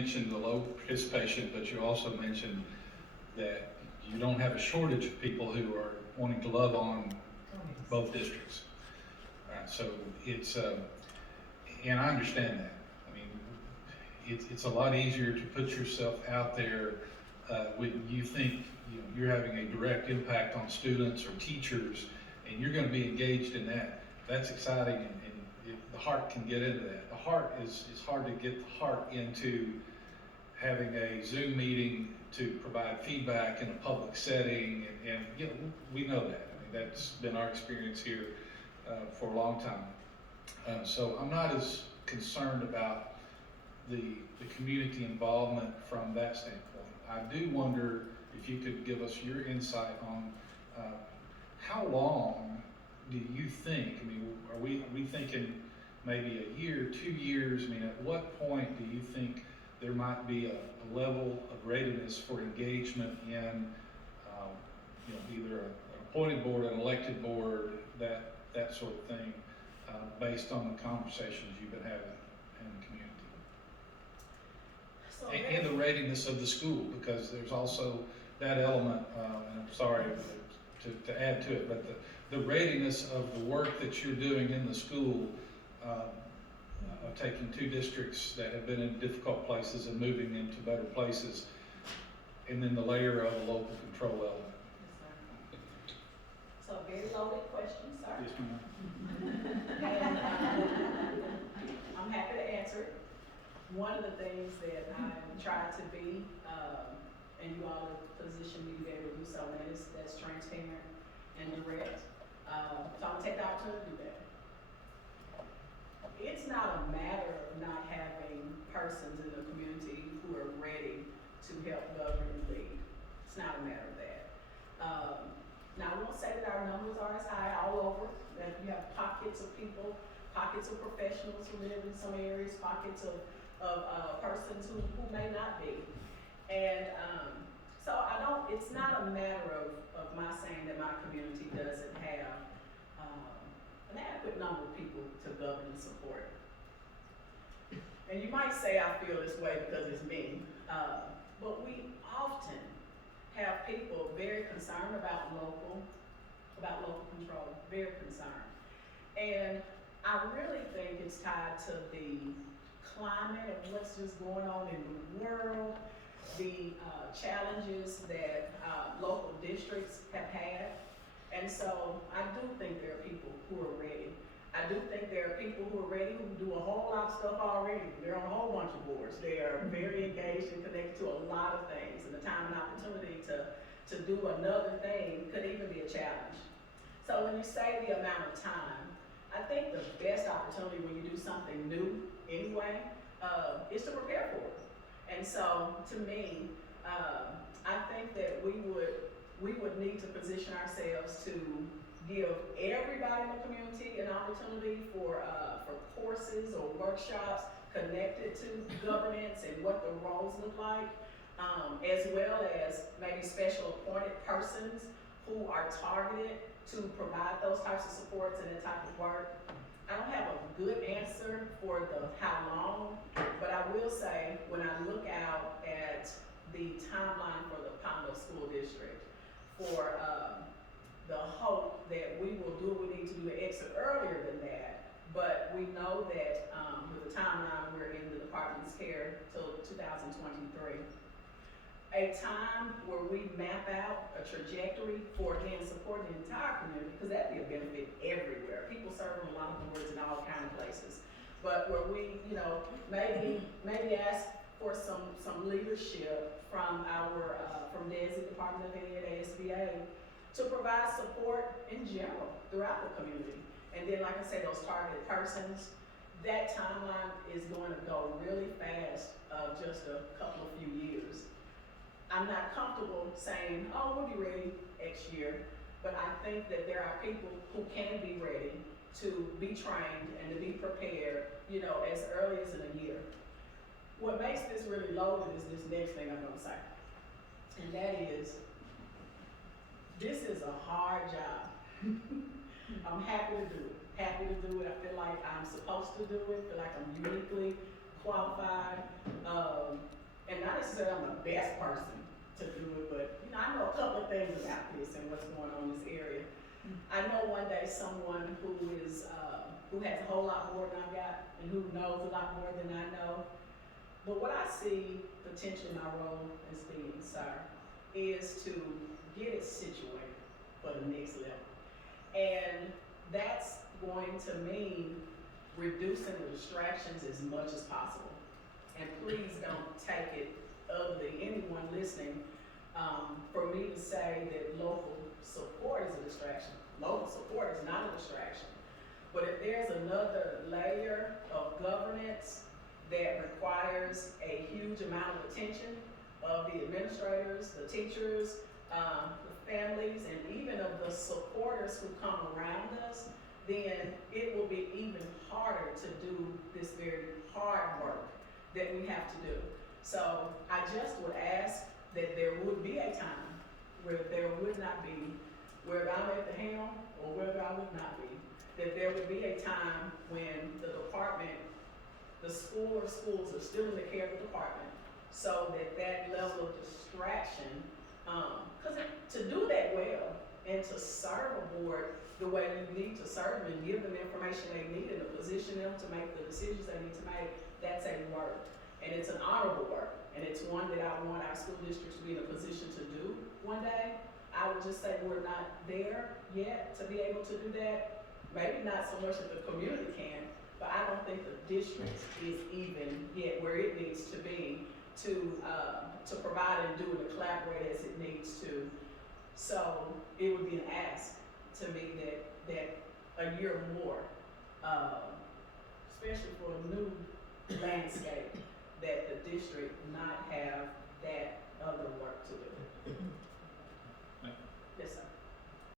mentioned the low participation, but you also mentioned that you don't have a shortage of people who are wanting to love on both districts. So it's, and I understand that. I mean, it's a lot easier to put yourself out there when you think you're having a direct impact on students or teachers, and you're going to be engaged in that. That's exciting, and the heart can get into that. The heart is hard to get the heart into having a Zoom meeting to provide feedback in a public setting, and we know that. I mean, that's been our experience here for a long time. So I'm not as concerned about the community involvement from that standpoint. I do wonder if you could give us your insight on how long do you think, I mean, are we thinking maybe a year, 2 years? I mean, at what point do you think there might be a level of readiness for engagement in either an appointed board, an elected board, that sort of thing, based on the conversations you've been having in the community? And the readiness of the school, because there's also that element, and I'm sorry to add to it, but the readiness of the work that you're doing in the school, of taking 2 districts that have been in difficult places and moving them to better places, and then the layer of the local control element. So a very loaded question, sir. Yes, ma'am. And I'm happy to answer it. One of the things that I try to be, and you all have positioned me to be able to do so, and that's transparent and direct. So I'm gonna take the opportunity to do that. It's not a matter of not having persons in the community who are ready to help govern and lead. It's not a matter of that. Now, I won't say that our numbers are as high all over, that we have pockets of people, pockets of professionals who live in some areas, pockets of persons who may not be. And so it's not a matter of my saying that my community doesn't have an adequate number of people to govern and support. And you might say I feel this way because it's me, but we often have people very concerned about local control, very concerned. And I really think it's tied to the climate of what's just going on in the world, the challenges that local districts have had. And so I do think there are people who are ready. I do think there are people who are ready who do a whole lot of stuff already. They're on a whole bunch of boards. They are very engaged and connected to a lot of things, and the time and opportunity to do another thing could even be a challenge. So when you say the amount of time, I think the best opportunity when you do something new anyway is to prepare for it. And so to me, I think that we would need to position ourselves to give everybody in the community an opportunity for courses or workshops connected to governance and what the roles look like, as well as maybe special appointed persons who are targeted to provide those types of supports and that type of work. I don't have a good answer for the how long, but I will say when I look out at the timeline for the Pine Bluff School District, for the hope that we will do what we need to do to exit earlier than that, but we know that with the timeline we're in the department's care till 2023. A time where we map out a trajectory for, again, supporting the entire community, because that'd be a benefit everywhere. People serving a lot of boards in all kinds of places. But where we, maybe ask for some leadership from our, from DESI, Department of Ed, ASBA, to provide support in general throughout the community. And then, like I said, those targeted persons, that timeline is going to go really fast, just a couple of few years. I'm not comfortable saying, oh, we'll be ready X year, but I think that there are people who can be ready to be trained and to be prepared, as early as in a year. What makes this really loaded is this next thing I'm gonna say. And that is, this is a hard job. I'm happy to do it. I feel like I'm supposed to do it, feel like I'm uniquely qualified, and not necessarily I'm the best person to do it, but, you know, I know a couple of things about this and what's going on in this area. I know one day someone who is, who has a whole lot more than I've got, and who knows a lot more than I know. But what I see potentially my role as being, sir, is to get it situated for the next level. And that's going to mean reducing the distractions as much as possible. And please don't take it ugly, anyone listening, for me to say that local support is a distraction. Local support is not a distraction. But if there's another layer of governance that requires a huge amount of attention of the administrators, the teachers, the families, and even of the supporters who come around us, then it will be even harder to do this very hard work that we have to do. So I just would ask that there would be a time where there would not be, whether I'm at the helm or whether I would not be, that there would be a time when the department, the school or schools are still in the care of the department, so that that level of distraction, because to do that well and to serve a board the way you need to serve them and give them the information they need and to position them to make the decisions they need to make, that's a work. And it's an honorable work. And it's one that I want our school districts to be in a position to do one day. I would just say we're not there yet to be able to do that. Maybe not so much that the community can, but I don't think the district is even yet where it needs to be to provide and do and to collaborate as it needs to. So it would be an ask to me that a year more, especially for a new landscape, that the district not have that other work to do.